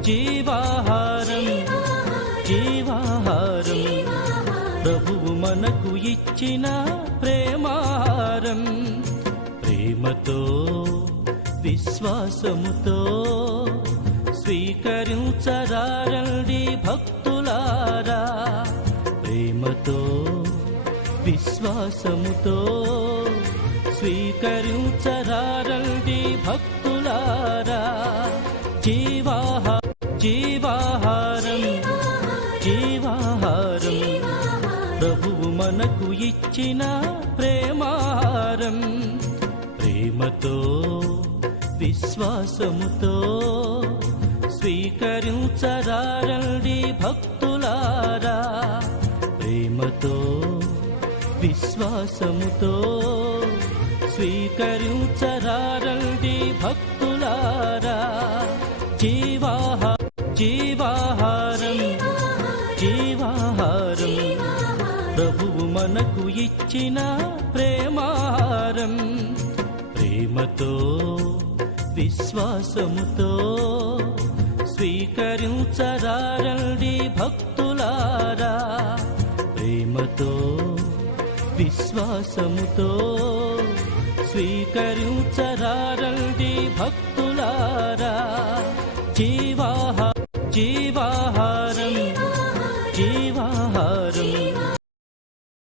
జీవాహారం జీవాహారం ప్రభువు మనకు ఇచ్చిన ప్రేమాహారం. ప్రేమతో విశ్వాసముతో స్వీకరించరారండి భక్తులారా. ప్రేమతో విశ్వాసముతో స్వీకరించరారండి భక్తులారా. జీవాహారం జీవాహారం ప్రభువు మనకు ఇచ్చిన ప్రేమాహారం. ప్రేమతో విశ్వాసముతో స్వీకరించరారండి భక్తులారా. ప్రేమతో విశ్వాసముతో స్వీకరించరారండి భక్తులారా. జీవాహారం జీవాహారం ప్రభువు మనకు ఇచ్చిన ప్రేమాహారం. ప్రేమతో విశ్వాసముతో స్వీకరించరారండి భక్తులారా. ప్రేమతో విశ్వాసముతో స్వీకరించరారండి భక్తులారా.